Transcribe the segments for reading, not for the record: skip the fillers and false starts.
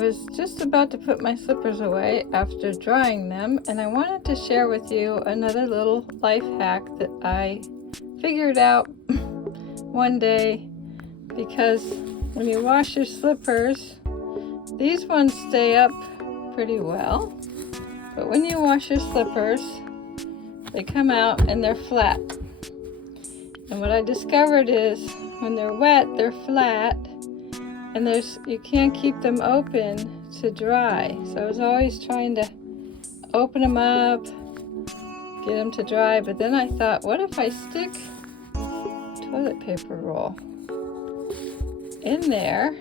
was just about to put my slippers away after drying them, and I wanted to share with you another little life hack that I figured out one day, because when you wash your slippers, these ones stay up pretty well, but when you wash your slippers, they come out and they're flat. And what I discovered is when they're wet, they're flat, and you can't keep them open to dry. So I was always trying to open them up, get them to dry, but then I thought, what if I stick toilet paper roll in there?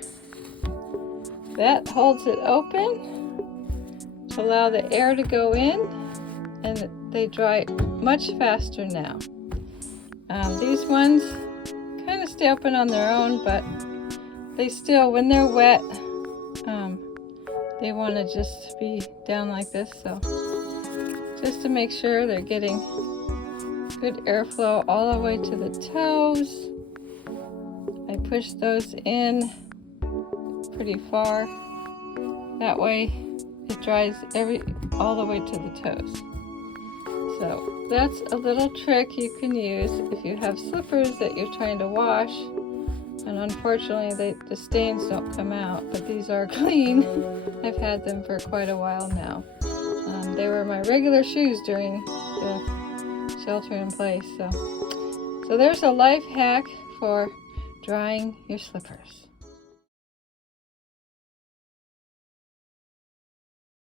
That holds it open to allow the air to go in, and they dry much faster now. These ones kind of stay open on their own, but they still, when they're wet, they want to just be down like this. So just to make sure they're getting good airflow all the way to the toes, I push those in pretty far. That way it dries all the way to the toes. So that's a little trick you can use if you have slippers that you're trying to wash, and unfortunately the stains don't come out, but these are clean. I've had them for quite a while now. They were my regular shoes during the shelter in place. So there's a life hack for drying your slippers.